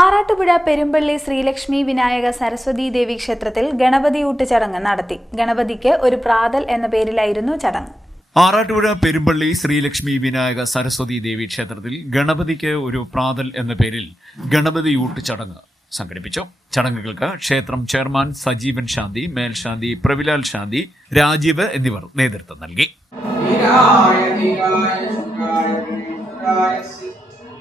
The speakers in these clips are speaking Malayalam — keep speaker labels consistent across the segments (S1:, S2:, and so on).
S1: ആറാട്ടുപുഴ പെരുമ്പള്ളി ശ്രീലക്ഷ്മി വിനായക സരസ്വതി ദേവി ക്ഷേത്രത്തിൽ ഗണപതിയൂട്ട് ചടങ്ങ് നടത്തി. ഗണപതിക്ക് ഒരു പ്രാതൽ എന്ന പേരിലായിരുന്നു ചടങ്ങ്.
S2: ആറാട്ടുപുഴ പെരുമ്പള്ളി ശ്രീലക്ഷ്മി വിനായക സരസ്വതി ദേവി ക്ഷേത്രത്തിൽ ഗണപതിക്ക് ഒരു പ്രാതൽ എന്ന പേരിൽ ഗണപതി ഊട്ട് ചടങ്ങ് സംഘടിപ്പിച്ചു. ചടങ്ങുകൾക്ക് ക്ഷേത്രം ചെയർമാൻ സജീവൻ ശാന്തി മേൽശാന്തി പ്രവിലാൽ ശാന്തി രാജീവ് എന്നിവർ നേതൃത്വം നൽകി.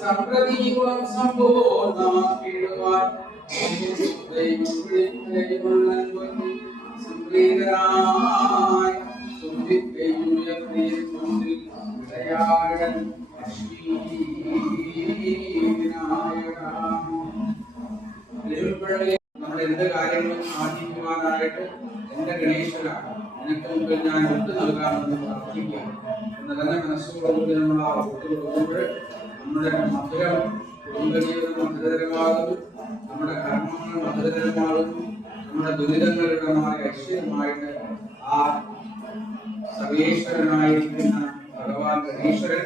S3: സപ്രതീപം നമ്മുടെ എന്ത് കാര്യങ്ങളും സാധിക്കുവാനായിട്ട് എന്റെ ഗണേശനാണ്. നിനക്ക് ഞാൻ ഒത്തു നൽകാമെന്ന് പ്രാർത്ഥിക്കുകയാണ് നല്ല മനസ്സോടുകൂടി നമ്മൾ ആ കൊടുക്കുമ്പോൾ നമ്മുടെ മധുരം കുടുംബജീവിതം മധുരതരമാകുന്നു നമ്മുടെ കർമ്മങ്ങൾ മധുരതരമാകുന്നു നമ്മുടെ ദുരിതങ്ങളുടെ മാറി ഐശ്വര്യമായിട്ട് ആ സർവേശ്വരനായിരിക്കുന്ന ഭഗവാൻ ഗണീശ്വരൻ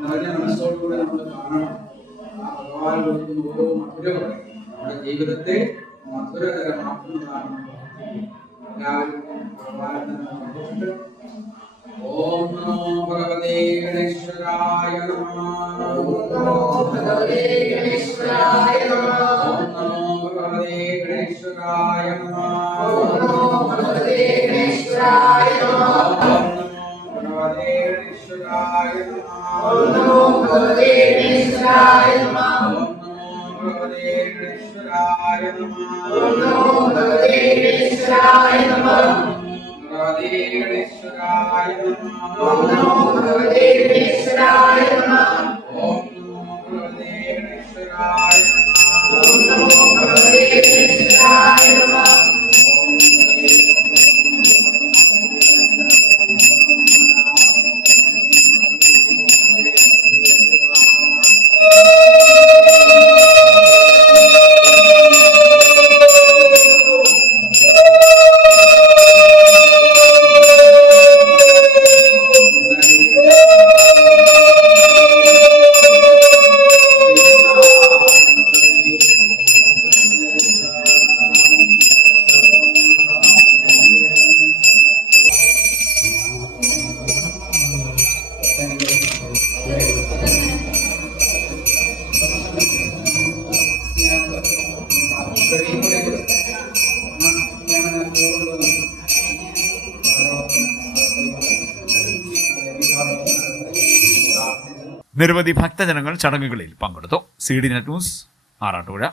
S3: നിറഞ്ഞ നമ്മൾ കാണണം. ആ ഭഗവാൻ കൊടുക്കുന്ന ഓരോ മധുരവും നമ്മുടെ ജീവിതത്തെ மதுரகர மாற்றுதான் எல்லாருக்கும் பரவாயில்லை ஓம் நமோ பகவதே கணேஸ்வராய நமோ ஓம் நமோ பகவதே கணேஸ்வராய ശിവായ നമ ഗണേശ്വരായ നമ ഗണേശ്വരായ നമ
S2: നിരവധി ഭക്തജനങ്ങൾ ചടങ്ങുകളിൽ പങ്കെടുത്തു. C D net news Arattupuzha.